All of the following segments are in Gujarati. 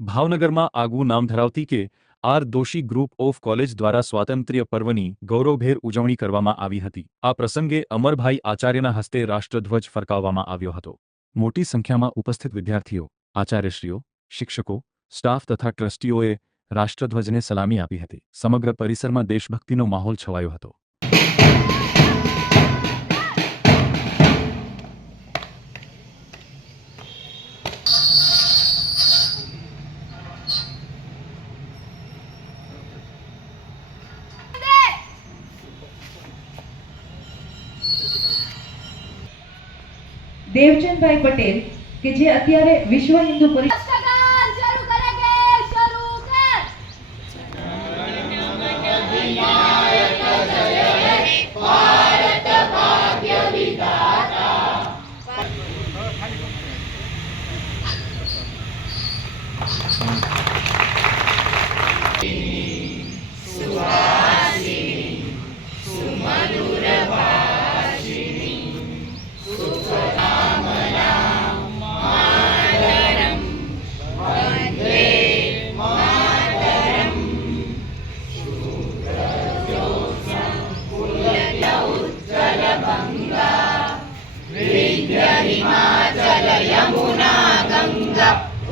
ભાવનગરમાં આગવું નામ ધરાવતી K R Doshi group of college દ્વારા સ્વાતંત્ર્ય પર્વની ગૌરવભેર ઉજવણી કરવામાં આવી હતી। આ પ્રસંગે અમરભાઈ આચાર્યના હસ્તે રાષ્ટ્રધ્વજ ફરકાવવામાં આવ્યો હતો। મોટી સંખ્યામાં ઉપસ્થિત વિદ્યાર્થીઓ, આચાર્યશ્રીઓ, શિક્ષકો, સ્ટાફ તથા ટ્રસ્ટીઓએ રાષ્ટ્રધ્વજને સલામી આપી હતી। સમગ્ર પરિસરમાં દેશભક્તિનો માહોલ છવાયો હતો। દેવચંદભાઈ પટેલ કે જે અત્યારે વિશ્વ હિન્દુ પરિષદ हिमाचल यमुना गंगा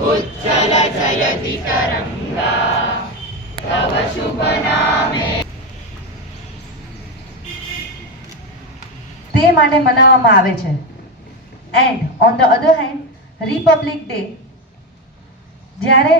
उज्जल जयति तरंगा तव शुभ नामे તે માટે મનાવવામાં આવે છે। And on the other hand Republic day જ્યારે